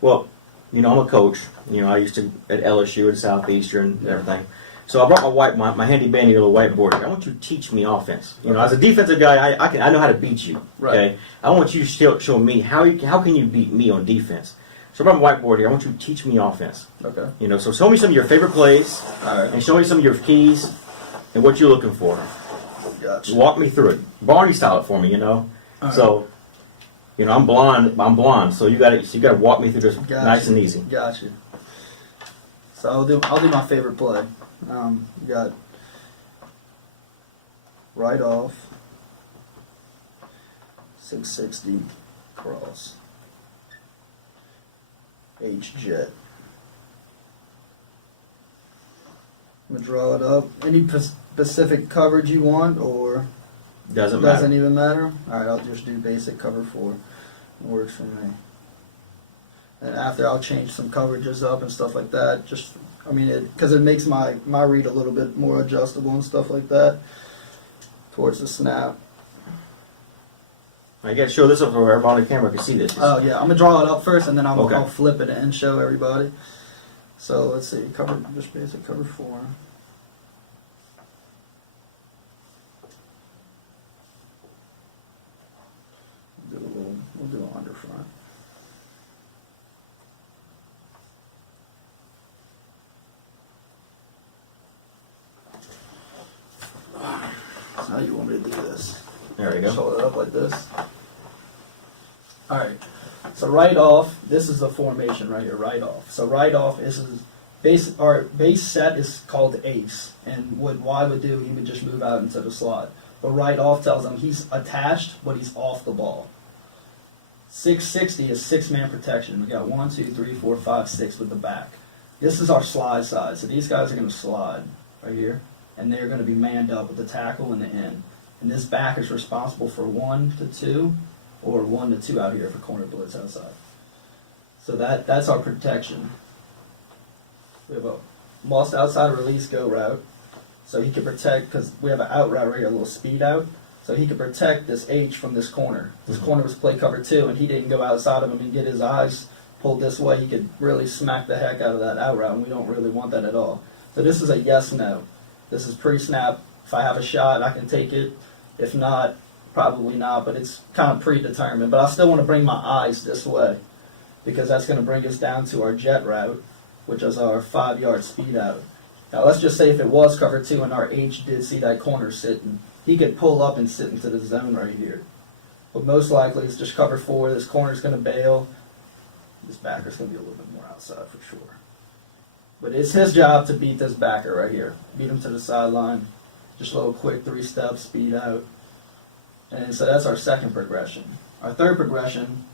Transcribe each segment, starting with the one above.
Well, I'm a coach. I used to at LSU and Southeastern and everything. So I brought my handy dandy little whiteboard here. I want you to teach me offense. As a defensive guy, I know how to beat you. Right. Okay. I want you to show me how can you beat me on defense. So I brought my whiteboard here. I want you to teach me offense. Okay. So show me some of your favorite plays, All right. and show me some of your keys and what you're looking for. Gotcha. Walk me through it. Barney style it for me. Right. So. I'm blonde, so you gotta walk me through this nice and easy. Gotcha. So I'll do my favorite play. You got right off, 660 cross, H jet. I'm gonna draw it up. Any specific coverage you want, or Doesn't matter. doesn't even matter? All right, I'll just do basic cover 4. It works for me. And after, I'll change some coverages up and stuff like that. Because it makes my read a little bit more adjustable and stuff like that towards the snap. I gotta show this up so everybody on the camera can see this. Oh yeah, I'm gonna draw it up first, and then Okay. I'll flip it and show everybody. So let's see, just basic cover 4. We'll do an under front. So how you want me to do this? There you Just go. hold it up like this. Alright, so right off, this is the formation right here, right off. So right off our base set is called ace, and what Y would do, he would just move out into the slot. But right off tells him he's attached, but he's off the ball. 660 is 6-man protection. We got 1, 2, 3, 4, 5, 6 with the back. This is our slide side. So these guys are going to slide right here, and they're going to be manned up with the tackle and the end. And this back is responsible for 1 to 2, or 1 to 2 out here for corner blitz outside. So that's our protection. We have a lost outside release go route. So he can protect, because we have an out route right here, a little speed out. So he could protect this H from this corner. This corner was play cover 2, and he didn't go outside of him and get his eyes pulled this way. He could really smack the heck out of that out route, and we don't really want that at all. So this is a yes-no. This is pre-snap. If I have a shot, I can take it. If not, probably not, but it's kind of predetermined. But I still want to bring my eyes this way, because that's going to bring us down to our jet route, which is our 5-yard speed out. Now let's just say if it was cover 2 and our H did see that corner sitting, he could pull up and sit into the zone right here. But most likely it's just cover 4. This corner's going to bail. This backer's going to be a little bit more outside for sure. But it's his job to beat this backer right here. Beat him to the sideline. Just a little quick 3-step speed out. And so that's our second progression. Our third progression,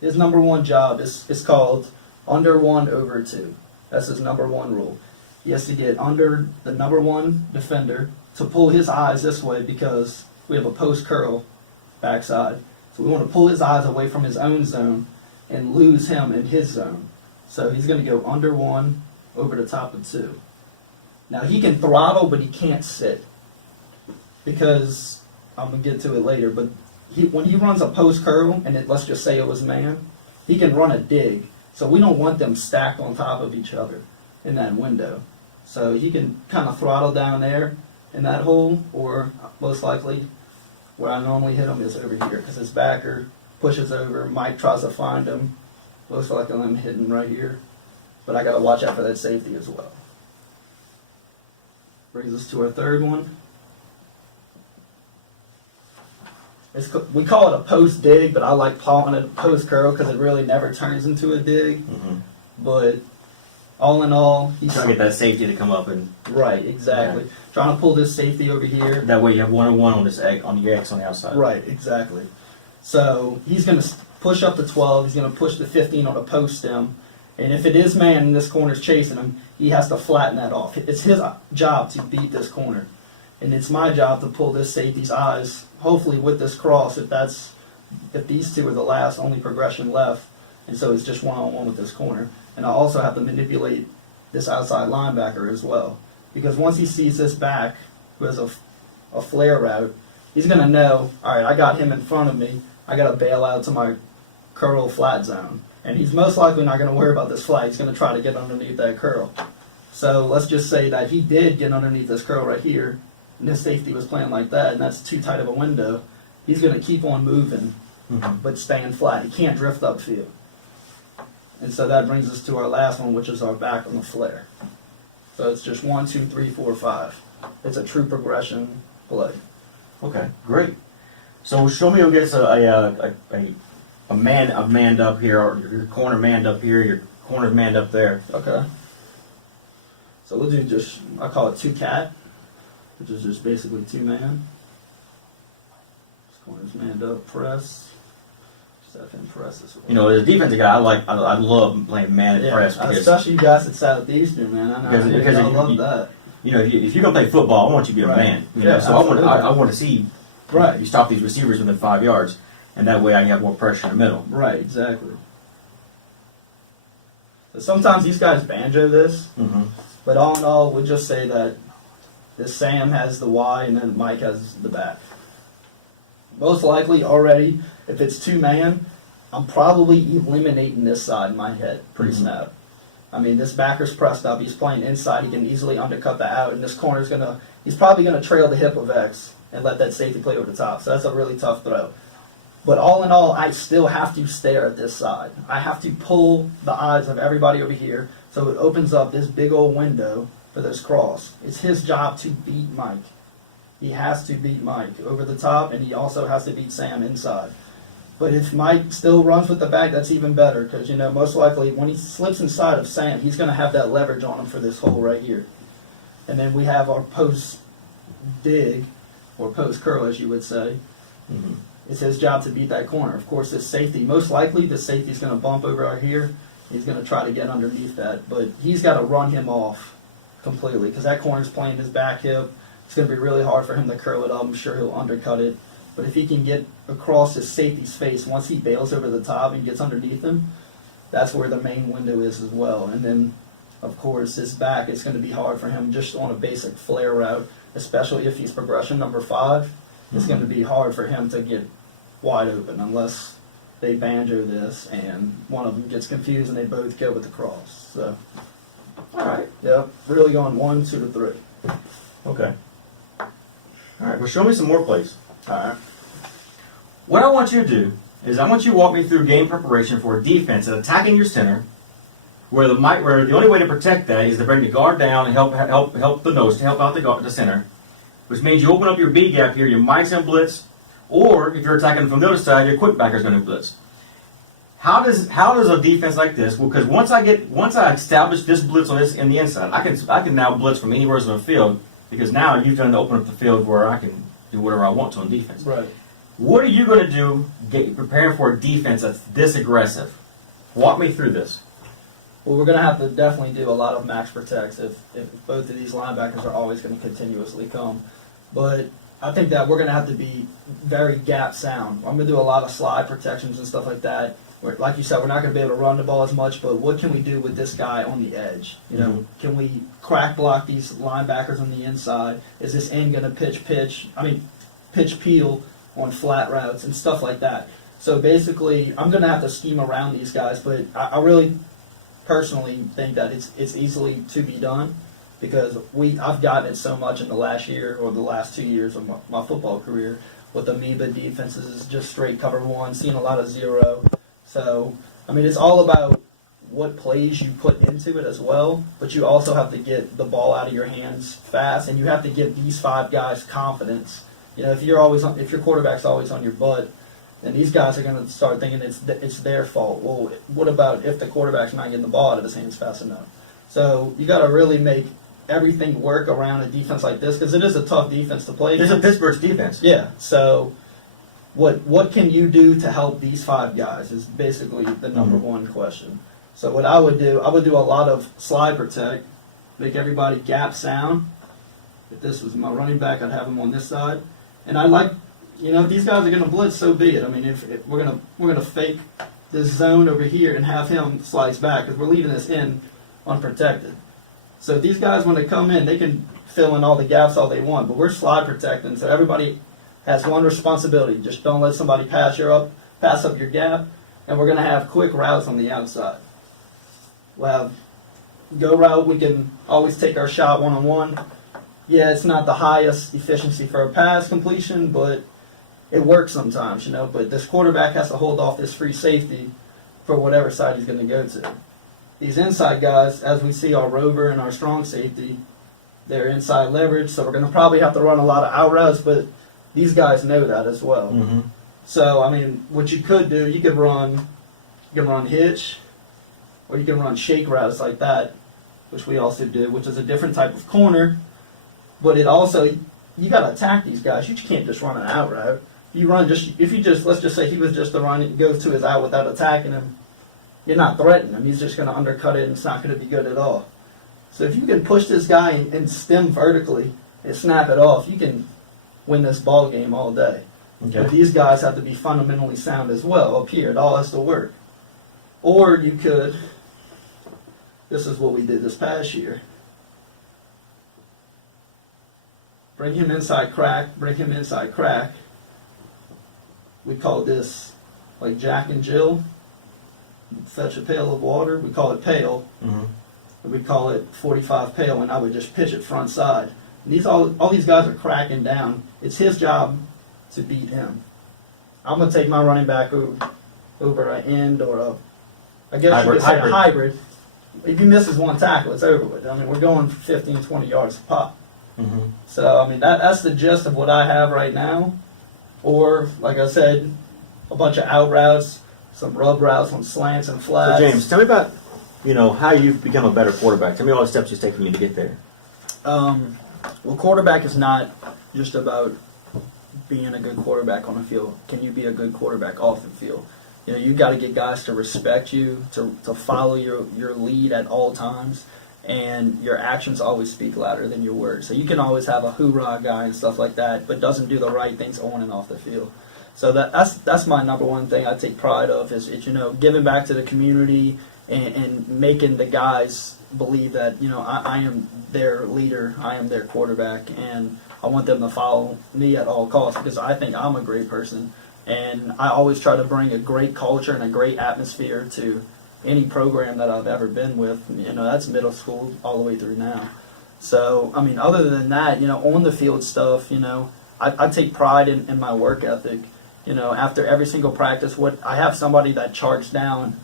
his number 1 job is called under 1 over 2. That's his number 1 rule. He has to get under the number 1 defender to pull his eyes this way, because we have a post curl backside. So we want to pull his eyes away from his own zone and lose him in his zone. So he's going to go under 1 over the top of 2. Now he can throttle, but he can't sit, because I'm going to get to it later, but when he runs a post curl, and let's just say it was man, he can run a dig. So we don't want them stacked on top of each other in that window. So he can kind of throttle down there in that hole, or most likely where I normally hit him is over here, because his backer pushes over. Mike tries to find him. Most likely I'm hitting right here, but I got to watch out for that safety as well. Brings us to our third one. We call it a post dig, but I like calling it a post curl because it really never turns into a dig. Mm-hmm. But all in all, he's trying to get that safety to come up, and right, exactly. Yeah. Trying to pull this safety over here. That way you have 1-on-1 on this egg, on your X on the outside. Right, exactly. So he's going to push up to 12. He's going to push the 15 on a post stem. And if it is man and this corner's chasing him, he has to flatten that off. It's his job to beat this corner. And it's my job to pull this safety's eyes, hopefully with this cross, if these two are the last only progression left. And so it's just 1-on-1 with this corner. And I also have to manipulate this outside linebacker as well. Because once he sees this back, who has a flare route, he's going to know, all right, I got him in front of me. I got to bail out to my curl flat zone. And he's most likely not going to worry about this flag. He's going to try to get underneath that curl. So let's just say that he did get underneath this curl right here, and his safety was playing like that, and that's too tight of a window. He's going to keep on moving, but staying flat. He can't drift upfield. And so that brings us to our last one, which is our back on the flare. So it's just 1, 2, 3, 4, 5. It's a true progression play. Okay, great. So show me who gets a manned up here, or your corner manned up here, your corner's manned up there. Okay. So we'll do just, I call it 2 cat, which is just basically 2 man. This corner's manned up, press. Just have him press this way. You know, as a defensive guy, I love playing man and press because, especially you guys at Southeastern, man. I know because I love that. You know, if you're gonna play football, I want you to be a Right. man. You Yeah, know, so absolutely. I want to see Right. you stop these receivers within 5 yards, and that way I can have more pressure in the middle. Right, exactly. So sometimes these guys banjo this, but all in all, we'll just say that this Sam has the Y and then Mike has the back. Most likely already, if it's 2 man, I'm probably eliminating this side in my head pre-snap. I mean, this backer's pressed up. He's playing inside. He can easily undercut the out, and this corner's he's probably gonna trail the hip of X and let that safety play over the top. So that's a really tough throw. But all in all, I still have to stare at this side. I have to pull the eyes of everybody over here so it opens up this big old window for this cross. It's his job to beat Mike. He has to beat Mike over the top, and he also has to beat Sam inside. But if Mike still runs with the back, that's even better because, you know, most likely when he slips inside of Sam, he's going to have that leverage on him for this hole right here. And then we have our post dig, or post curl, as you would say. It's his job to beat that corner. Of course, his safety, most likely the safety's going to bump over out here. He's going to try to get underneath that. But he's got to run him off completely because that corner's playing his back hip. It's going to be really hard for him to curl it up. I'm sure he'll undercut it. But if he can get across his safety's face, once he bails over the top and gets underneath him, that's where the main window is as well. And then, of course, his back, it's going to be hard for him just on a basic flare route, especially if he's progression number 5. It's going to be hard for him to get wide open unless they banjo this and one of them gets confused and they both go with the cross. So, All right. yep, really going 1, 2 to 3. Okay. All right. Well, show me some more plays. All right. What I want you to do is I want you to walk me through game preparation for a defense and attacking your center, where the only way to protect that is to bring the guard down and help the nose to help out the center, which means you open up your B gap here. You might send blitz, or if you're attacking from the other side, your quick backer is going to blitz. How does a defense like this? Well, because once I establish this blitz on this in the inside, I can now blitz from anywhere in the field because now you've done to open up the field where I can do whatever I want to on defense. Right. What are you going to do preparing for a defense that's this aggressive? Walk me through this. Well, we're going to have to definitely do a lot of max protects if both of these linebackers are always going to continuously come. But I think that we're going to have to be very gap sound. I'm going to do a lot of slide protections and stuff like that. Like you said, we're not going to be able to run the ball as much, but what can we do with this guy on the edge? You know, can we crack block these linebackers on the inside? Is this end going to pitch peel on flat routes and stuff like that? So basically, I'm going to have to scheme around these guys, but I really personally think that it's easily to be done because I've gotten it so much in the last year or the last 2 years of my football career with amoeba defenses, just straight cover 1, seeing a lot of 0. So, I mean, it's all about what plays you put into it as well, but you also have to get the ball out of your hands fast, and you have to give these 5 guys confidence. You know, if your quarterback's always on your butt, then these guys are going to start thinking it's their fault. Well, what about if the quarterback's not getting the ball out of his hands fast enough? So you got to really make everything work around a defense like this because it is a tough defense to play against. It's a Pittsburgh's defense. Yeah. So what can you do to help these 5 guys is basically the number one question. So what I would do a lot of slide protect, make everybody gap sound. If this was my running back, I'd have him on this side. And I like, if these guys are going to blitz, so be it. I mean, if we're gonna fake this zone over here and have him slice back because we're leaving this in unprotected. So these guys, when they come in, they can fill in all the gaps all they want, but we're slide protecting, so everybody has one responsibility. Just don't let somebody pass up your gap. and we're going to have quick routes on the outside. We'll have go route. We can always take our shot one-on-one. Yeah, it's not the highest efficiency for a pass completion, but it works sometimes, you know. But this quarterback has to hold off this free safety for whatever side he's going to go to. These inside guys, as we see our rover and our strong safety, they're inside leverage, so we're going to probably have to run a lot of out routes, but these guys know that as well. Mm-hmm. So, I mean, what you could do, you can run hitch, or you can run shake routes like that, which we also do, which is a different type of corner, but it also, you got to attack these guys. You can't just run an out route. Let's just say he was just to run, it goes to his out without attacking him, you're not threatening him. He's just going to undercut it, and it's not going to be good at all. So if you can push this guy and stem vertically and snap it off, you can win this ball game all day. Okay. But these guys have to be fundamentally sound as well up here. It all has to work. Or you could, this is what we did this past year. Bring him inside crack, bring him inside crack. We call this like Jack and Jill. Fetch a pail of water. We call it pail. Mm-hmm. We call it 45 pail, and I would just pitch it front side. And all these guys are cracking down. It's his job to beat him. I'm going to take my running back over an end or I guess you could say a hybrid. If he misses one tackle, it's over with. I mean, we're going 15, 20 yards a pop. Mm-hmm. So, I mean, that's the gist of what I have right now. Or, like I said, a bunch of out routes, some rub routes, some slants and flats. So, James, tell me about, how you've become a better quarterback. Tell me all the steps you've taken to get there. Well, quarterback is not just about being a good quarterback on the field. Can you be a good quarterback off the field? You got to get guys to respect you, to follow your lead at all times, and your actions always speak louder than your words. So you can always have a hoorah guy and stuff like that, but doesn't do the right things on and off the field. So that's my number one thing I take pride of is giving back to the community and making the guys believe that I am their leader, I am their quarterback, and I want them to follow me at all costs because I think I'm a great person, and I always try to bring a great culture and a great atmosphere to any program that I've ever been with. That's middle school all the way through now. So, I mean, other than that, on the field stuff, I take pride in my work ethic. After every single practice, I have somebody that charged down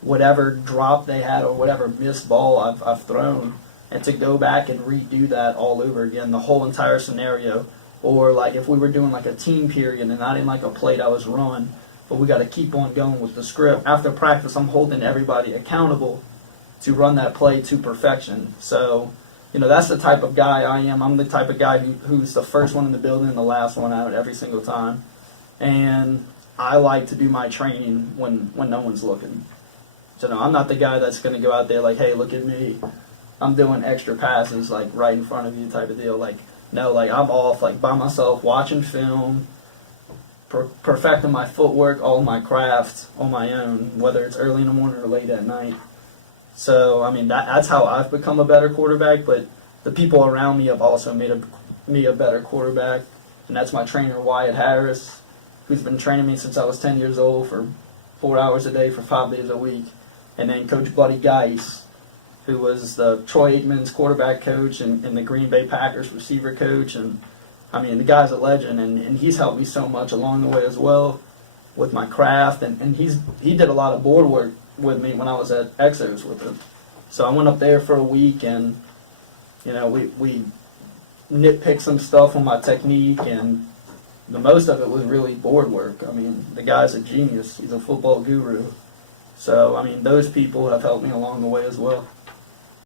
whatever drop they had or whatever missed ball I've thrown, and to go back and redo that all over again, the whole entire scenario. Or like if we were doing like a team period and I didn't like a play that was run, but we got to keep on going with the script. After practice, I'm holding everybody accountable to run that play to perfection. So, that's the type of guy I am. I'm the type of guy who's the first one in the building and the last one out every single time. And I like to do my training when no one's looking. So I'm not the guy that's going to go out there like, hey, look at me. I'm doing extra passes like right in front of you type of deal. Like, no, like I'm off like by myself watching film, perfecting my footwork, all my craft on my own, whether it's early in the morning or late at night. So, I mean, that's how I've become a better quarterback, but the people around me have also made me a better quarterback, and that's my trainer, Wyatt Harris, who's been training me since I was 10 years old for 4 hours a day for 5 days a week, and then Coach Buddy Geis, who was the Troy Aikman's quarterback coach and the Green Bay Packers receiver coach, and I mean, the guy's a legend, and he's helped me so much along the way as well with my craft, and he did a lot of board work with me when I was at Exos with him. So I went up there for a week, and we nitpicked some stuff on my technique, and the most of it was really board work. I mean, the guy's a genius. He's a football guru. So, I mean, those people have helped me along the way as well.